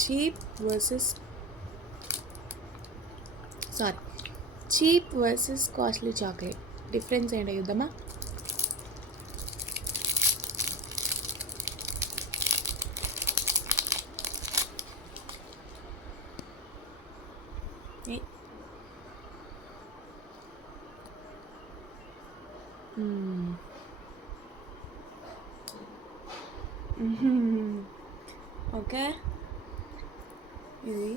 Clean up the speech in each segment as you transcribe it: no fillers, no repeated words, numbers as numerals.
Cheap versus cheap versus costly chocolate difference ఏంటో చూద్దామా? Okay, ఇది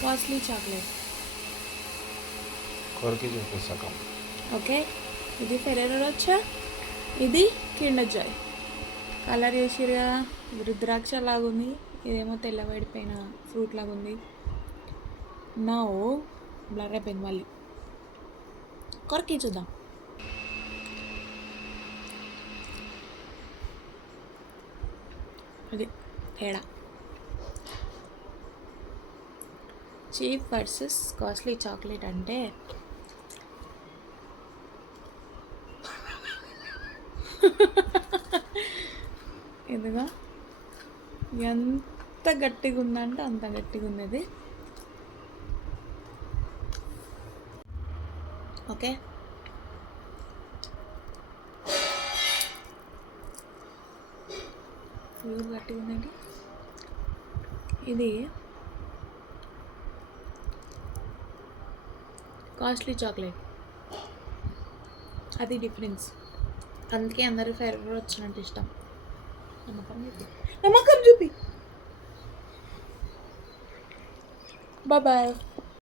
కాస్ట్లీ చాక్లెట్. కొరికి చూపిస్తాం. ఓకే, ఇది ఫెరెరో రోచర్, ఇది కిండర్ జాయ్. కలర్ చేసిరుగా, రుద్రాక్ష లాగుంది, ఇదేమో తెల్లబడిపోయిన ఫ్రూట్ లాగా ఉంది. నా బ్లర్ అయిపోయింది మళ్ళీ. కొరికి చూద్దాం. అది తేడా. చీప్ వర్సెస్ కాస్ట్లీ చాక్లెట్ అంటే ఇదిగా ఎంత గట్టిగా ఉందంటే అంత గట్టిగా ఉంది ఇది. ఓకే, ఫుల్ గట్టిగా ఉందండి. ఇది కాస్ట్లీ చాక్లెట్, అది డిఫరెన్స్. అందుకే అందరూ ఫెరెరో వచ్చినట్టు ఇష్టం. నమ్మకం చూపి. బాయ్.